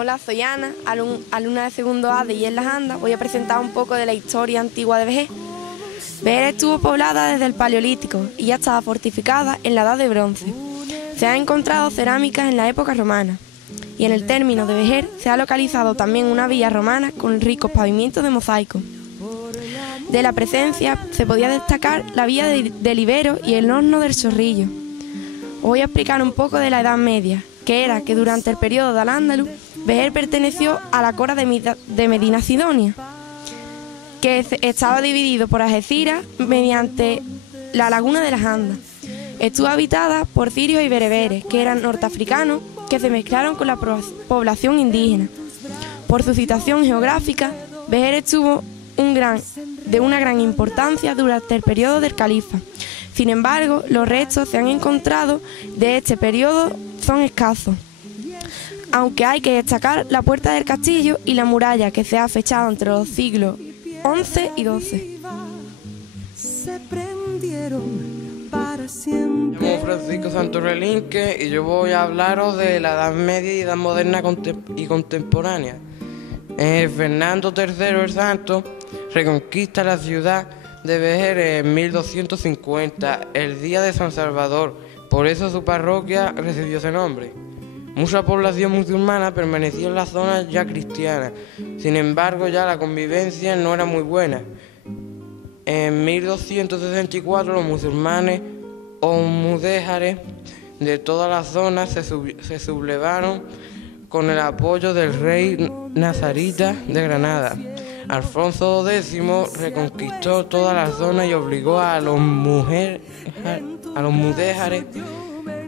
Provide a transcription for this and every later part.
Hola, soy Ana, alumna de segundo A de IES Las Andas. Voy a presentar un poco de la historia antigua de Vejer. Vejer estuvo poblada desde el Paleolítico y ya estaba fortificada en la Edad de Bronce. Se han encontrado cerámicas en la época romana y en el término de Vejer se ha localizado también una villa romana con ricos pavimentos de mosaico. De la presencia se podía destacar la villa del Ibero y el horno del Chorrillo. Os voy a explicar un poco de la Edad Media, que era que durante el periodo de Al-Ándalus, Vejer perteneció a la cora de Medina Sidonia, que estaba dividido por Algeciras mediante la laguna de las Andas. Estuvo habitada por sirios y bereberes, que eran norteafricanos que se mezclaron con la población indígena. Por su situación geográfica, Vejer estuvo de una gran importancia durante el periodo del califa. Sin embargo, los restos se han encontrado de este periodo son escasos, aunque hay que destacar la puerta del castillo y la muralla que se ha fechado entre los siglos XI y XII. Me llamo Francisco Santos Relinque y yo voy a hablaros de la Edad Media y Edad Moderna y Contemporánea. Fernando III el Santo reconquista la ciudad de Vejer en 1250, el día de San Salvador. Por eso su parroquia recibió ese nombre. Mucha población musulmana permaneció en la zona ya cristiana. Sin embargo, ya la convivencia no era muy buena. En 1264 los musulmanes o mudéjares de toda la zona se sublevaron con el apoyo del rey nazarita de Granada. Alfonso X reconquistó toda la zona y obligó a los mudéjares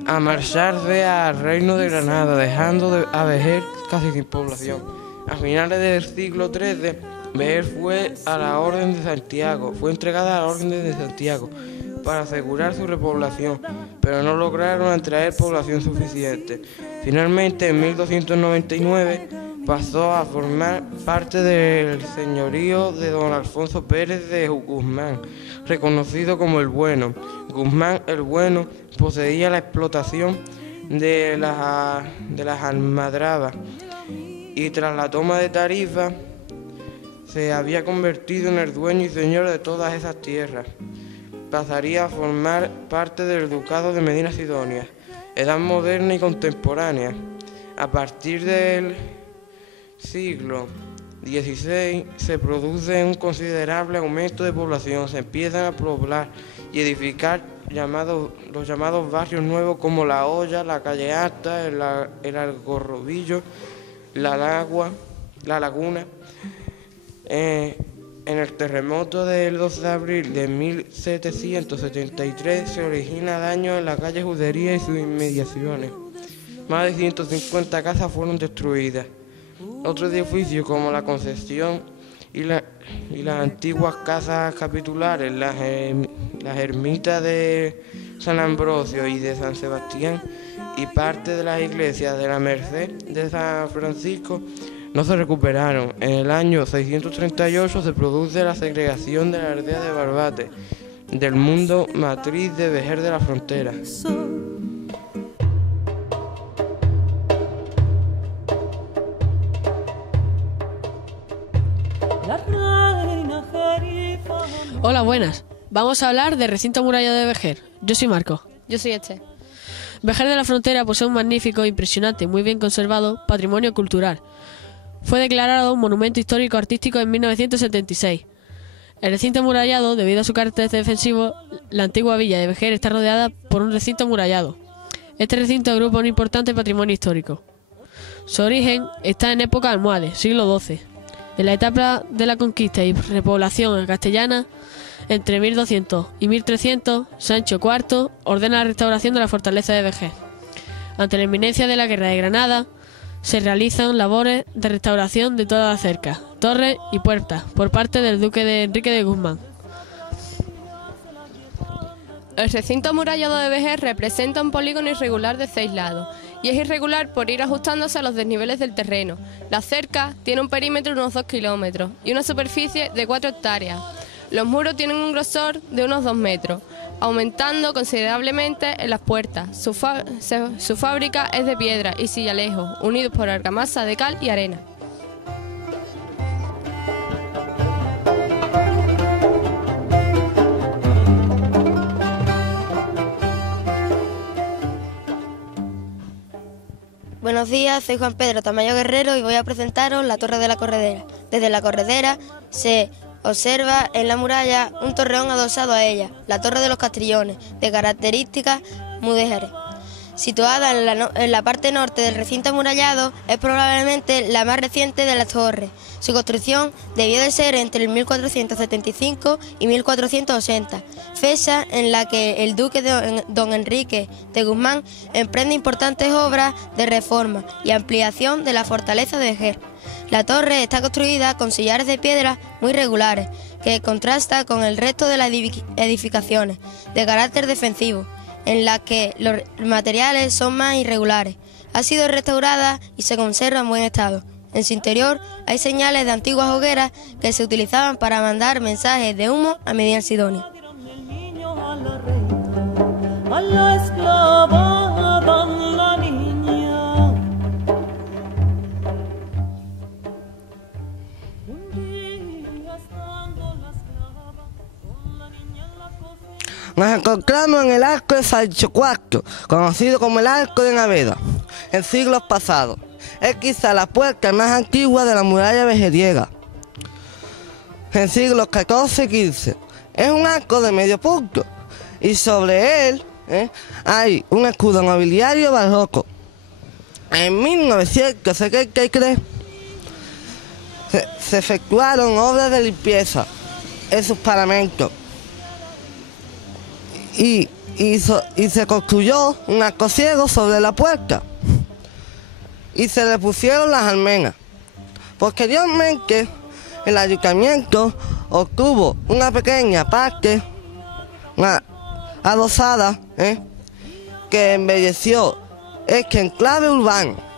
a marcharse al reino de Granada, dejando a Vejer casi sin población. A finales del siglo XIII, Vejer fue entregada a la Orden de Santiago para asegurar su repoblación, pero no lograron atraer población suficiente. Finalmente, en 1299, pasó a formar parte del señorío de don Alfonso Pérez de Guzmán, reconocido como el Bueno. Guzmán el Bueno poseía la explotación de las almadrabas y tras la toma de Tarifa se había convertido en el dueño y señor de todas esas tierras. Pasaría a formar parte del ducado de Medina Sidonia. Edad moderna y contemporánea. A partir del siglo XVI se produce un considerable aumento de población. Se empiezan a poblar y edificar los llamados barrios nuevos como La Hoya, la Calle Alta, el Algarrobillo, la Laguna. En el terremoto del 2 de abril de 1773 se origina daño en la calle Judería y sus inmediaciones. Más de 150 casas fueron destruidas. Otros edificios como la Concepción y las antiguas casas capitulares, las ermitas de San Ambrosio y de San Sebastián y parte de las iglesias de la Merced de San Francisco no se recuperaron. En el año 638 se produce la segregación de la aldea de Barbate, del mundo matriz de Vejer de la Frontera. Hola, buenas. Vamos a hablar del recinto murallado de Vejer. Yo soy Marco. Yo soy Este. Vejer de la Frontera posee un magnífico, impresionante, muy bien conservado patrimonio cultural. Fue declarado un monumento histórico artístico en 1976. El recinto amurallado, debido a su carácter defensivo, la antigua villa de Vejer está rodeada por un recinto amurallado. Este recinto agrupa un importante patrimonio histórico. Su origen está en época almohade, siglo XII. En la etapa de la conquista y repoblación castellana, entre 1200 y 1300, Sancho IV ordena la restauración de la fortaleza de Vejer. Ante la inminencia de la guerra de Granada, se realizan labores de restauración de todas las cercas, torres y puertas por parte del duque de Enrique de Guzmán. El recinto amurallado de Vejer representa un polígono irregular de 6 lados y es irregular por ir ajustándose a los desniveles del terreno. La cerca tiene un perímetro de unos 2 kilómetros y una superficie de 4 hectáreas. Los muros tienen un grosor de unos 2 metros. aumentando considerablemente en las puertas. Su fábrica es de piedra y sillalejos, unidos por argamasa de cal y arena. Buenos días, soy Juan Pedro Tamayo Guerrero y voy a presentaros la Torre de la Corredera. Desde la Corredera se observa en la muralla un torreón adosado a ella, la Torre de los Castrillones, de características mudéjares. Situada en la parte norte del recinto amurallado, es probablemente la más reciente de las torres. Su construcción debió de ser entre el 1475 y 1480, fecha en la que el duque don Enrique de Guzmán emprende importantes obras de reforma y ampliación de la fortaleza de Vejer. La torre está construida con sillares de piedra muy regulares, que contrasta con el resto de las edificaciones de carácter defensivo, en las que los materiales son más irregulares. Ha sido restaurada y se conserva en buen estado. En su interior hay señales de antiguas hogueras que se utilizaban para mandar mensajes de humo a Medina Sidonia. Nos encontramos en el arco de Sancho IV, conocido como el Arco de Naveda, en siglos pasados. Es quizá la puerta más antigua de la muralla vejeriega, en siglos XIV y XV. Es un arco de medio punto y sobre él hay un escudo nobiliario barroco. En 1973 se efectuaron obras de limpieza en sus paramentos y se construyó un arco ciego sobre la puerta y se le pusieron las almenas. Posteriormente, el ayuntamiento obtuvo una pequeña parte adosada que embelleció este enclave urbano.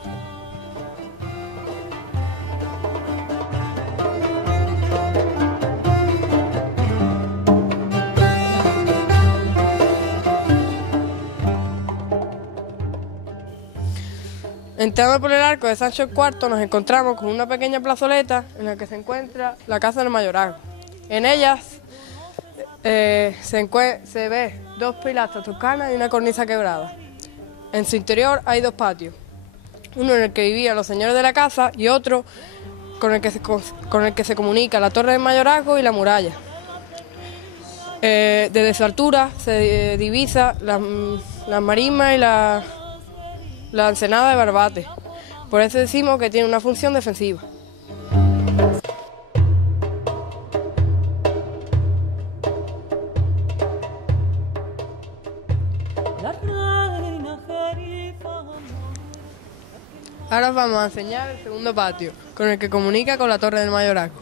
Entrando por el arco de Sancho IV nos encontramos con una pequeña plazoleta en la que se encuentra la casa del mayorazgo. En ellas se ve dos pilastras toscanas y una cornisa quebrada. En su interior hay dos patios, uno en el que vivían los señores de la casa y otro con el que se comunica la torre del mayorazgo y la muralla. Desde su altura se divisa la marisma y la ensenada de Barbate. Por eso decimos que tiene una función defensiva. Ahora os vamos a enseñar el segundo patio, con el que comunica con la torre del mayorazgo.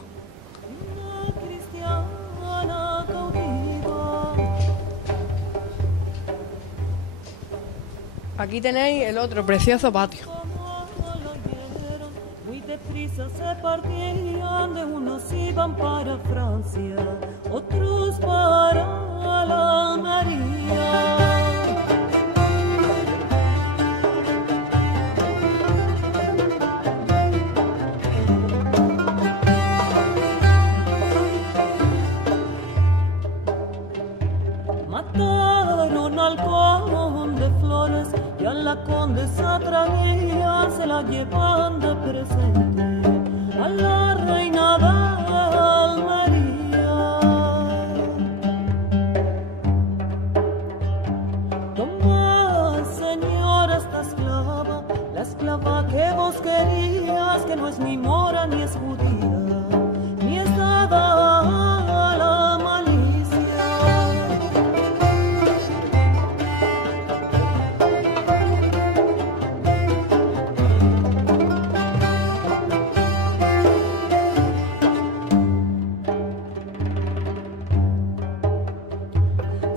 Aquí tenéis el otro precioso patio. Muy deprisa se partían, de unos iban para Francia, otros para la María. Mataron al conde Flores y a la condesa traía, se la llevan de presente a la reina de Almería. Toma, señora, esta esclava, la esclava que vos querías, que no es ni mora ni es judía, ni es dada a la malicia.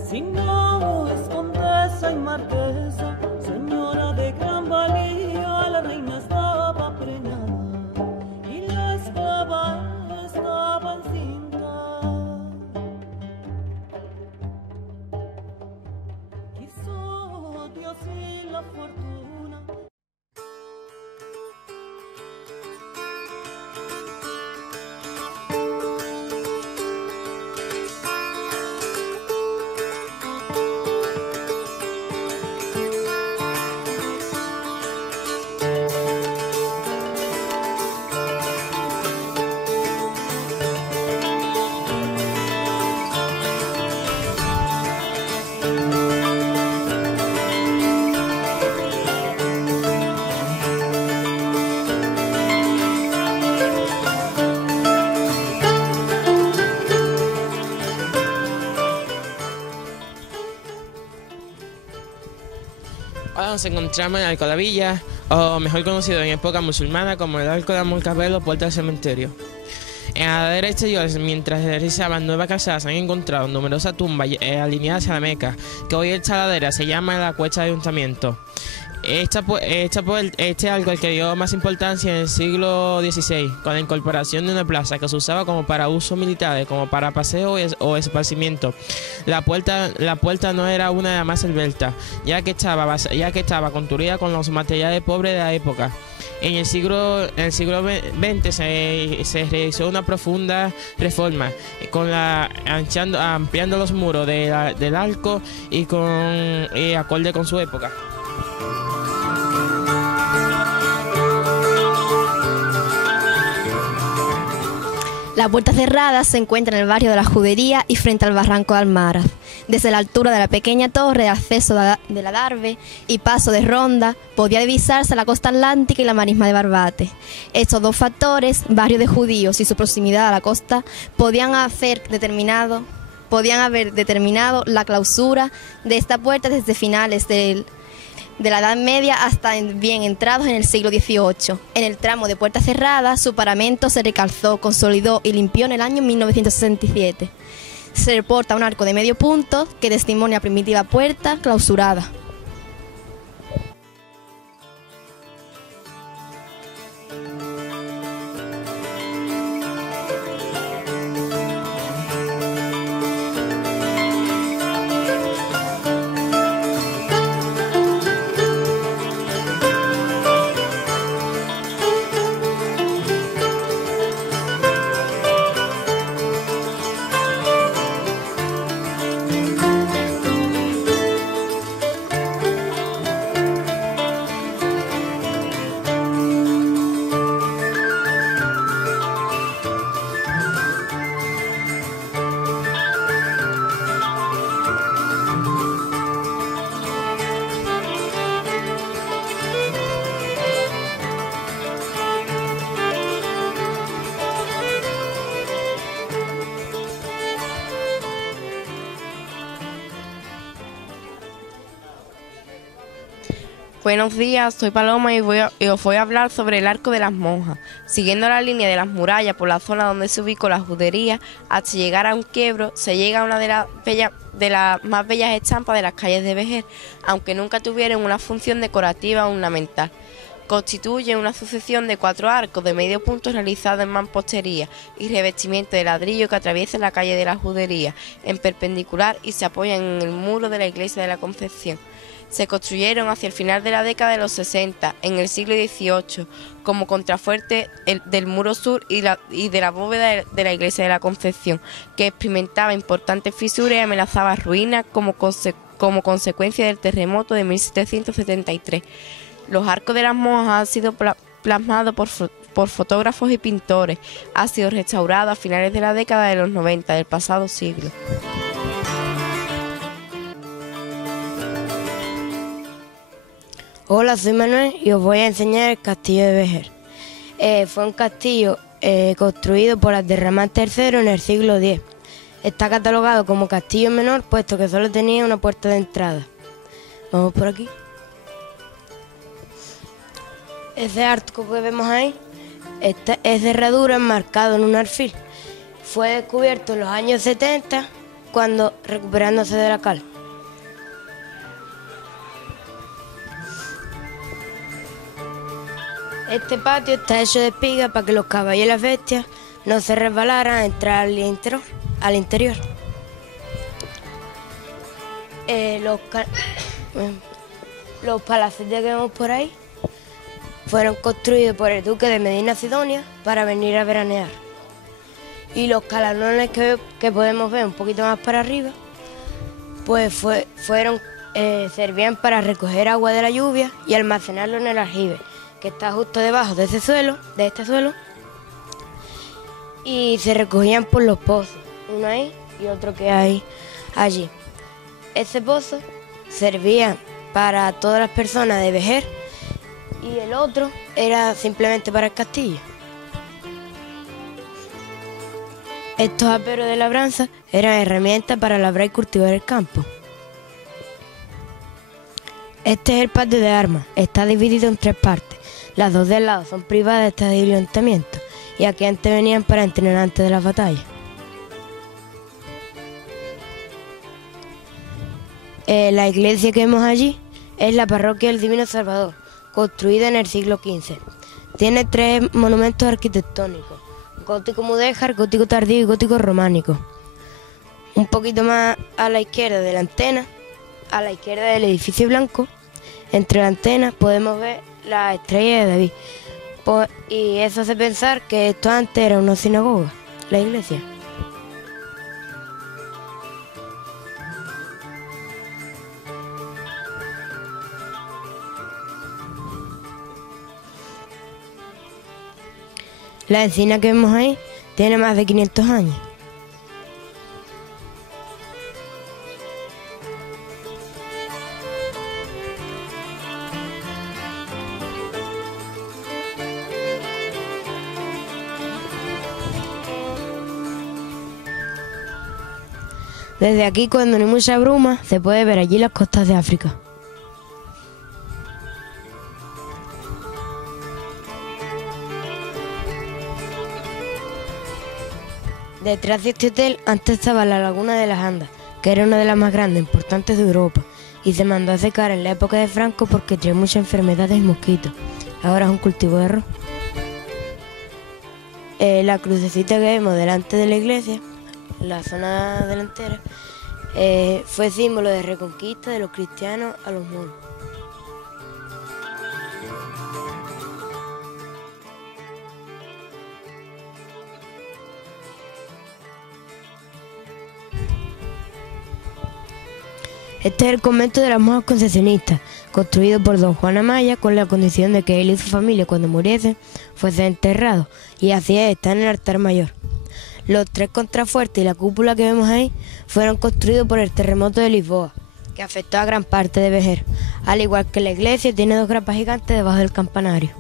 Si no es condesa y marquesa, señora de gran valía, la reina estaba preñada y la esclava estaba encinta. Ahora nos encontramos en el Arco de la Villa, o mejor conocido en época musulmana como el Arco de Almolcabel o Puerta del Cementerio. En la ladera exterior, mientras se realizaban nuevas calzadas, se han encontrado numerosas tumbas alineadas hacia la Meca, que hoy esta ladera se llama la Cuesta de Ayuntamiento. Este algo al que dio más importancia en el siglo XVI, con la incorporación de una plaza que se usaba como para usos militares, como para paseo o esparcimiento. La puerta no era una de las más esbeltas, ya que estaba construida con los materiales pobres de la época. En el siglo XX se realizó una profunda reforma, ampliando los muros del arco y acorde con su época. La Puerta Cerrada se encuentra en el barrio de la Judería y frente al barranco de Almaraz. Desde la altura de la pequeña torre de acceso de la Darbe y paso de Ronda, podía divisarse la costa atlántica y la marisma de Barbate. Estos dos factores, barrio de judíos y su proximidad a la costa, podían haber determinado la clausura de esta puerta desde finales de la Edad Media hasta bien entrados en el siglo XVIII. En el tramo de Puerta Cerrada, su paramento se recalzó, consolidó y limpió en el año 1967. Se reporta un arco de medio punto que testimonia primitiva puerta clausurada. Buenos días, soy Paloma y os voy a hablar sobre el Arco de las Monjas. Siguiendo la línea de las murallas por la zona donde se ubicó la judería, hasta llegar a un quiebro, se llega a una de las más bellas estampas de las calles de Vejer, aunque nunca tuvieron una función decorativa o ornamental. Constituye una sucesión de 4 arcos de medio punto realizados en mampostería y revestimiento de ladrillo que atraviesan la calle de la Judería en perpendicular y se apoyan en el muro de la iglesia de la Concepción. Se construyeron hacia el final de la década de los 60, en el siglo XVIII, como contrafuerte del muro sur y de la bóveda de la iglesia de la Concepción, que experimentaba importantes fisuras y amenazaba ruinas como consecuencia del terremoto de 1773. Los arcos de las monjas han sido plasmados por fotógrafos y pintores. Ha sido restaurado a finales de la década de los 90 del pasado siglo. Hola, soy Manuel y os voy a enseñar el castillo de Vejer. Fue un castillo construido por Abderramán III en el siglo X. Está catalogado como castillo menor puesto que solo tenía una puerta de entrada. Vamos por aquí. Ese arco que vemos ahí es de herradura enmarcado en un alfil. Fue descubierto en los años 70 cuando recuperándose de la cal. Este patio está hecho de espiga para que los caballos y las bestias no se resbalaran a entrar al interior. Los palacetes que vemos por ahí fueron construidos por el duque de Medina Sidonia para venir a veranear. Y los calanones que podemos ver un poquito más para arriba, pues servían para recoger agua de la lluvia y almacenarlo en el aljibe, que está justo debajo de este suelo, y se recogían por los pozos, uno ahí y otro que hay allí. Ese pozo servía para todas las personas de Vejer y el otro era simplemente para el castillo. Estos aperos de labranza eran herramientas para labrar y cultivar el campo. Este es el patio de armas. Está dividido en 3 partes. Las 2 del lado son privadas de este ayuntamiento y aquí antes venían para entrenar antes de las batallas. La iglesia que vemos allí es la parroquia del Divino Salvador, construida en el siglo XV. Tiene 3 monumentos arquitectónicos: gótico mudéjar, gótico tardío y gótico románico. Un poquito más a la izquierda de la antena, a la izquierda del edificio blanco, entre la antena podemos ver la estrella de David. Y eso hace pensar que esto antes era una sinagoga, la iglesia. La encina que vemos ahí tiene más de 500 años. Desde aquí, cuando no hay mucha bruma, se puede ver allí las costas de África. Detrás de este hotel antes estaba la laguna de las Andas, que era una de las más grandes e importantes de Europa, y se mandó a secar en la época de Franco porque traía muchas enfermedades y mosquitos. Ahora es un cultivo de arroz. La crucecita que vemos delante de la iglesia, la zona delantera, fue símbolo de reconquista de los cristianos a los moros. Este es el convento de las monjas concesionistas, construido por don Juan Amaya con la condición de que él y su familia, cuando muriesen, fuesen enterrados, y así está en el altar mayor. Los 3 contrafuertes y la cúpula que vemos ahí fueron construidos por el terremoto de Lisboa, que afectó a gran parte de Vejer. Al igual que la iglesia, tiene 2 grapas gigantes debajo del campanario.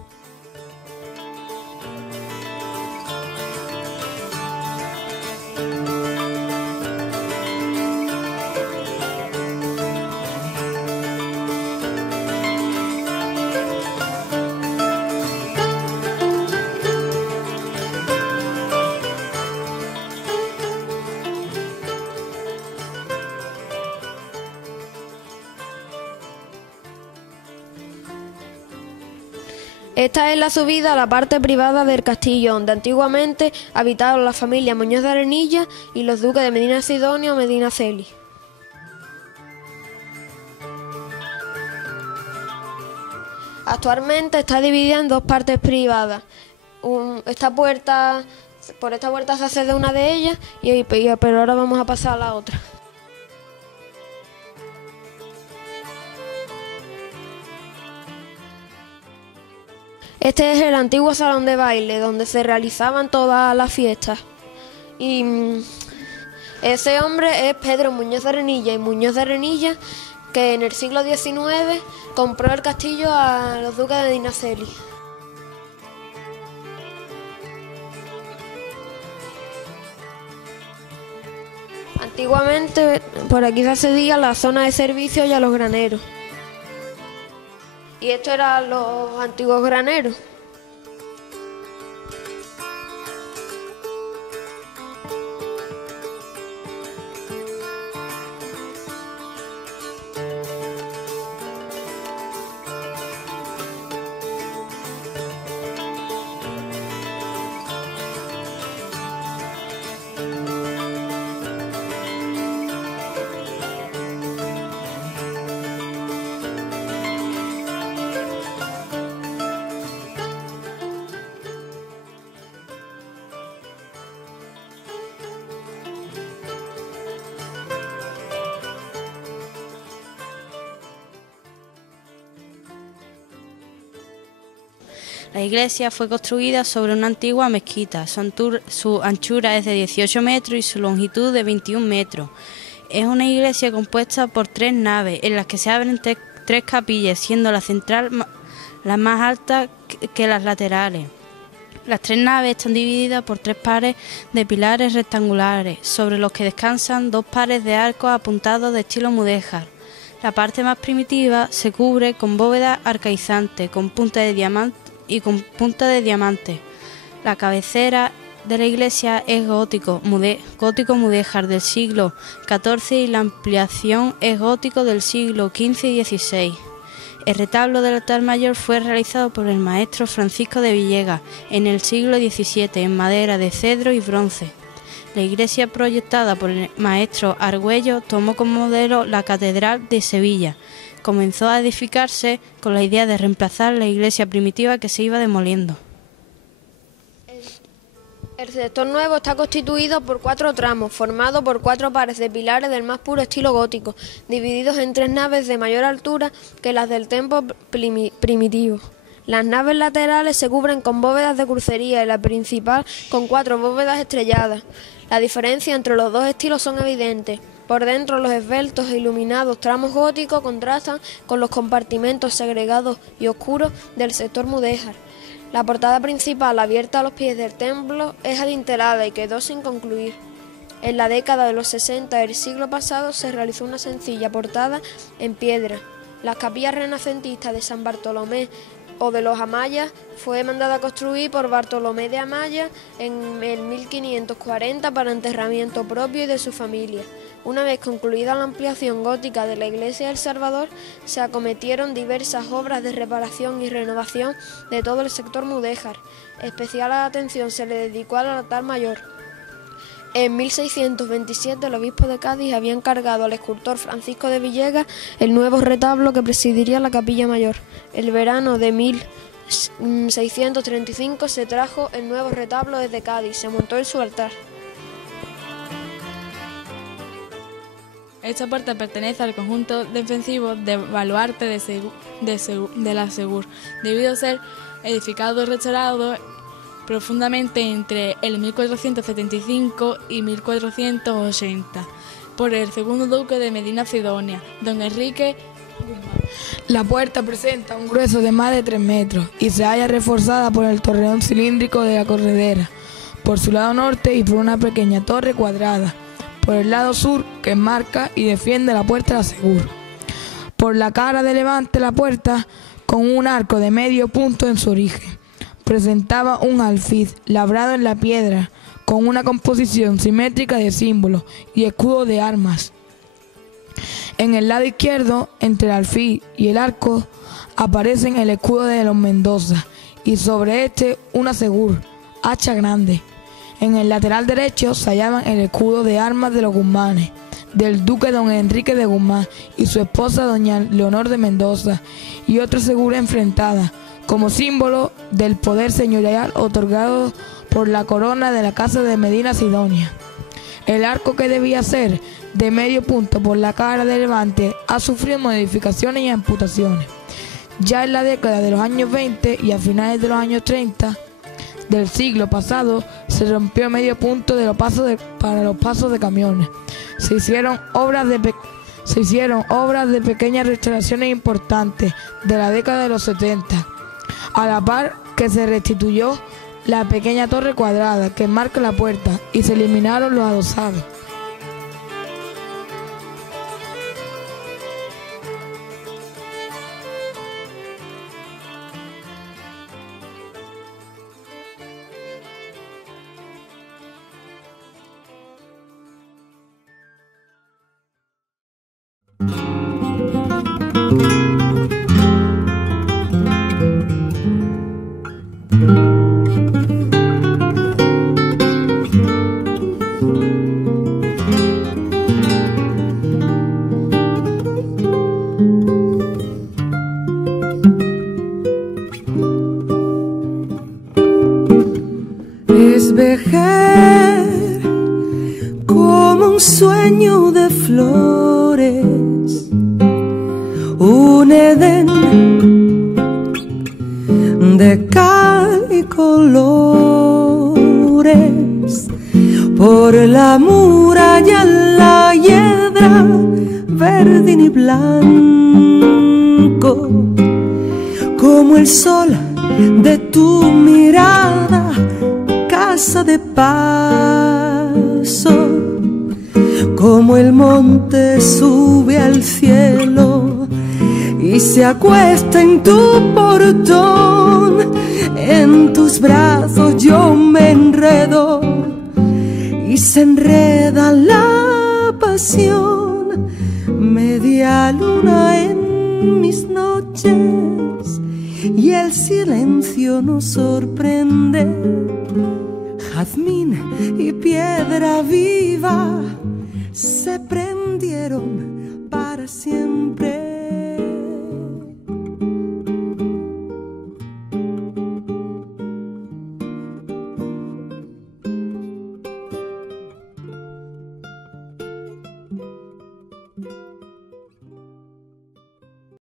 Esta es la subida a la parte privada del castillo, donde antiguamente habitaban la familia Muñoz de Arenilla y los duques de Medina Sidonia o Medina Celi. Actualmente está dividida en 2 partes privadas. Por esta puerta se accede a una de ellas, pero ahora vamos a pasar a la otra. Este es el antiguo salón de baile, donde se realizaban todas las fiestas. Y ese hombre es Pedro Muñoz de Arenilla y Muñoz de Arenilla, que en el siglo XIX compró el castillo a los duques de Medina Celi. Antiguamente por aquí se accedía a la zona de servicio y a los graneros. Y estos eran los antiguos graneros. La iglesia fue construida sobre una antigua mezquita. Su anchura es de 18 metros y su longitud de 21 metros. Es una iglesia compuesta por 3 naves, en las que se abren 3 capillas, siendo la central la más alta que las laterales. Las 3 naves están divididas por 3 pares de pilares rectangulares, sobre los que descansan 2 pares de arcos apuntados de estilo mudéjar. La parte más primitiva se cubre con bóveda arcaizante con punta de diamante. La cabecera de la iglesia es gótico mudéjar del siglo XIV y la ampliación es gótico del siglo XV y XVI. El retablo del altar mayor fue realizado por el maestro Francisco de Villegas en el siglo XVII en madera de cedro y bronce. La iglesia proyectada por el maestro Argüello tomó como modelo la Catedral de Sevilla. Comenzó a edificarse con la idea de reemplazar la iglesia primitiva que se iba demoliendo. El sector nuevo está constituido por 4 tramos, formado por 4 pares de pilares del más puro estilo gótico, divididos en 3 naves de mayor altura que las del templo primitivo. Las naves laterales se cubren con bóvedas de crucería y la principal con 4 bóvedas estrelladas. La diferencia entre los dos estilos son evidentes. Por dentro, los esbeltos e iluminados tramos góticos contrastan con los compartimentos segregados y oscuros del sector mudéjar. La portada principal, abierta a los pies del templo, es adintelada y quedó sin concluir. En la década de los 60 del siglo pasado se realizó una sencilla portada en piedra. Las capillas renacentistas de San Bartolomé o de los Amayas fue mandada a construir por Bartolomé de Amaya en el 1540 para enterramiento propio y de su familia. Una vez concluida la ampliación gótica de la iglesia del Salvador, se acometieron diversas obras de reparación y renovación de todo el sector mudéjar. Especial atención se le dedicó al altar mayor. En 1627 el obispo de Cádiz había encargado al escultor Francisco de Villegas el nuevo retablo que presidiría la capilla mayor. El verano de 1635 se trajo el nuevo retablo desde Cádiz, se montó en su altar. Esta puerta pertenece al conjunto defensivo de baluarte de la Segur, debido a ser edificado y restaurado profundamente entre el 1475 y 1480 por el segundo duque de Medina Sidonia, don Enrique Guzmán. La puerta presenta un grueso de más de 3 metros y se halla reforzada por el torreón cilíndrico de la corredera, por su lado norte, y por una pequeña torre cuadrada por el lado sur que enmarca y defiende la puerta de la Segur. Por la cara de levante la puerta, con un arco de medio punto en su origen, presentaba un alfiz labrado en la piedra con una composición simétrica de símbolos y escudos de armas. En el lado izquierdo, entre el alfiz y el arco, aparecen el escudo de los Mendoza y sobre este una Segur, hacha grande. En el lateral derecho se hallaban el escudo de armas de los Guzmanes, del duque don Enrique de Guzmán y su esposa doña Leonor de Mendoza, y otra Segur enfrentada, como símbolo del poder señorial otorgado por la corona de la casa de Medina Sidonia. El arco, que debía ser de medio punto por la cara de levante, ha sufrido modificaciones y amputaciones. Ya en la década de los años 20 y a finales de los años 30 del siglo pasado se rompió medio punto para los pasos de camiones. Se hicieron obras de pequeñas restauraciones importantes de la década de los 70, a la par que se restituyó la pequeña torre cuadrada que enmarca la puerta y se eliminaron los adosados. Es vejer como un sueño de flores, un Edén de cal y colores. Por la muralla la hiedra verde y blanco, como el sol de tu mirada, casa de paso, como el monte sube al cielo y se acuesta en tu portón. En tus brazos yo me enredo y se enreda la pasión. Media luna en mis noches y el silencio nos sorprende. Jazmín y piedra viva se prendieron para siempre.